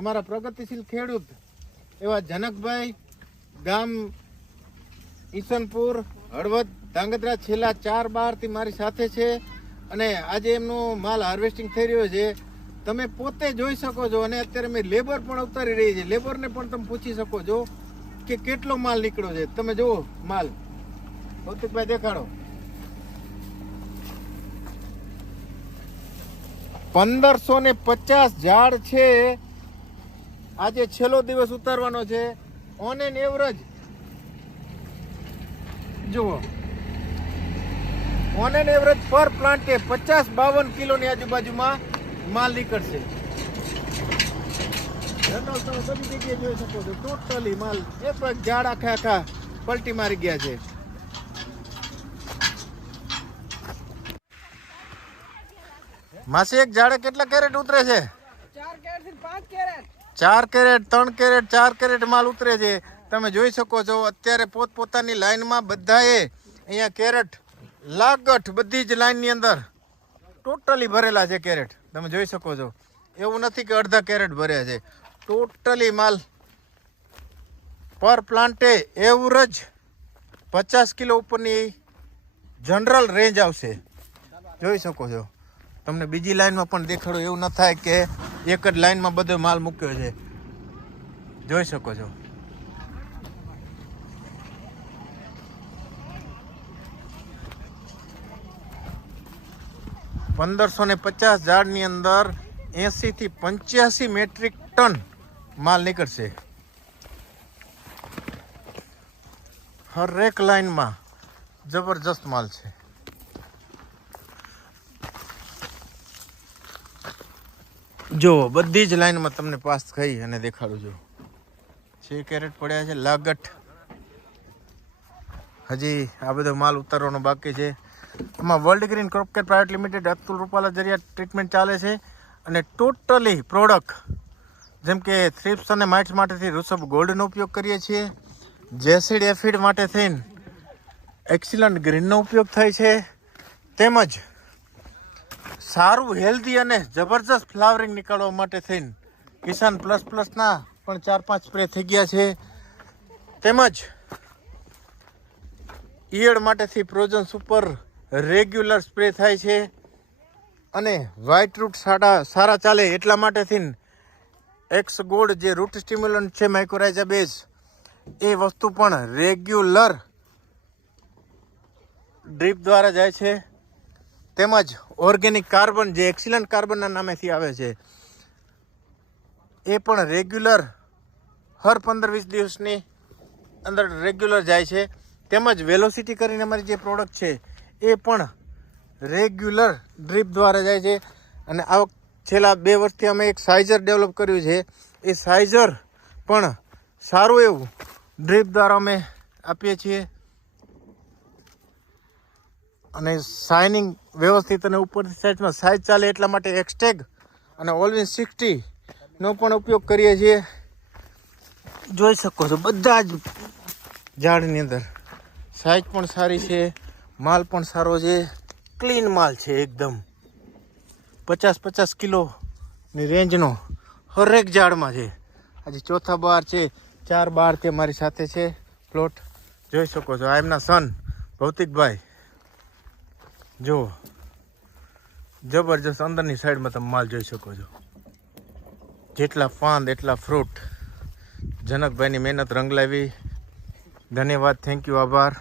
અમારા પ્રગતિશીલ ખેડૂત એવા જનકભાઈ, ગામ ઈસનપુર, હળવદ, ધાંગધ્રા છેલ્લા 4-12 થી મારી સાથે છે અને આજે એમનો માલ હાર્વેસ્ટિંગ થઈ રહ્યો છે. તમે પોતે જોઈ શકો છો અને અત્યારે મેં લેબર પણ ઉતારી રહી છે. લેબરને પણ તમે પૂછી શકો છો કે કેટલો માલ નીકળ્યો છે. તમે જુઓ માલ. ભૌતિકભાઈ દેખાડો. 1550 ઝાડ છે. આજે છેલ્લો દિવસ ઉતારવાનો છે. ઓન એન એવરેજ જુઓ, ઓન એન એવરેજ પર પ્લાન્ટે 50-52 કિલોની આજુબાજુમાં માલ નીકળશે. તમે બધી જગ્યાએ જોઈ શકો છો. ટોટલી માલ એક ઝાડ આખા પલટી મારી ગયા છે. માસી, એક ઝાડે કેટલા કેરેટ ઉતરે છે? 4 કેરેટ, 3 કેરેટ, 4 કેરેટ માલ ઉતરે છે. તમે જોઈ શકો છો. અત્યારે પોતપોતાની લાઈનમાં બધાએ અહીંયા કેરેટ લાગઠ બધી જ લાઈનની અંદર ટોટલી ભરેલા છે કેરેટ. તમે જોઈ શકો છો. એવું નથી કે અડધા કેરેટ ભર્યા છે. ટોટલી માલ પર પ્લાન્ટે એવરેજ 50 કિલો ઉપરની જનરલ રેન્જ આવશે. જોઈ શકો છો. તમને બીજી લાઈનમાં પણ દેખાડો. એવું ન થાય કે એક જ લાઈનમાં બધો માલ મૂક્યો છે. જોઈ શકો છો. $1550 ઝાડની અંદર 80 થી 85 મેટ્રિક ટન માલ નીકળશે. હરેક લાઈનમાં જબરજસ્ત માલ છે. જો બધી જ લાઈનમાં તમને પાસ થઈ અને દેખાડું છું. 6 કેરેટ પડ્યા છે લાગઠ. હજી આ બધો માલ ઉતારવાનો બાકી છે. આમાં world green crop care private limited Atul Rupala Jariya treatment ચાલે છે અને ટોટલી પ્રોડક્ટ જેમ કે થ્રિપ્સ અને માઇટ્સ માટેથી ઋષભ ગોલ્ડનો ઉપયોગ કરીએ છીએ. જેસિડ એફિડ માટે થઈને એક્સિલન્ટ ગ્રીનનો ઉપયોગ થાય છે. તેમજ સારું હેલ્ધી અને જબરજસ્ત ફ્લાવરિંગ નીકળવા માટે થઈને કિસાન પ્લસના પણ 4-5 સ્પ્રે થઈ ગયા છે. તેમજ ઈયળ માટેથી પ્રોજન સુપર રેગ્યુલર સ્પ્રે થાય છે અને વ્હાઇટ રૂટ સારા ચાલે એટલા માટેથી એક્સ ગોલ્ડ જે રૂટ સ્ટિમ્યુલન્ટ છે માઇકોરાઇઝા બેઝ એ વસ્તુ પણ રેગ્યુલર ડ્રીપ દ્વારા જાય છે. તેમજ ઓર્ગેનિક કાર્બન જે એક્સિલન્ટ કાર્બનના નામેથી આવે છે એ પણ રેગ્યુલર હર 15-20 દિવસની અંદર રેગ્યુલર જાય છે. તેમજ વેલોસિટી કરીને અમારી જે પ્રોડક્ટ છે એ પણ રેગ્યુલર ડ્રીપ દ્વારા જાય છે. અને આ છેલ્લા 2 વર્ષથી અમે એક સાઇઝર ડેવલપ કર્યું છે. એ સાઇઝર પણ સારું એવું ડ્રીપ દ્વારા અમે આપીએ છીએ અને શાઇનિંગ વ્યવસ્થિત અને ઉપરની સાઈડમાં સાઇઝ ચાલે એટલા માટે એક્સટેગ અને ઓલવિન 60નો પણ ઉપયોગ કરીએ છીએ. જોઈ શકો છો બધા જ ઝાડની અંદર સાઈઝ પણ સારી છે, માલ પણ સારો છે, ક્લીન માલ છે એકદમ. 50-50 કિલોની રેન્જનો હરેક ઝાડમાં છે. આજે ચોથા બાર છે, 4 બાર તે મારી સાથે છે પ્લોટ. જોઈ શકો છો. આ એમના સન ભૌતિકભાઈ. જો જબરજસ્ત અંદરની સાઈડમાં તમે માલ જોઈ શકો છો. જેટલા પાંદ એટલા ફ્રૂટ. જનકભાઈની મહેનત રંગ લાવી. ધન્યવાદ, થેન્ક યુ, આભાર.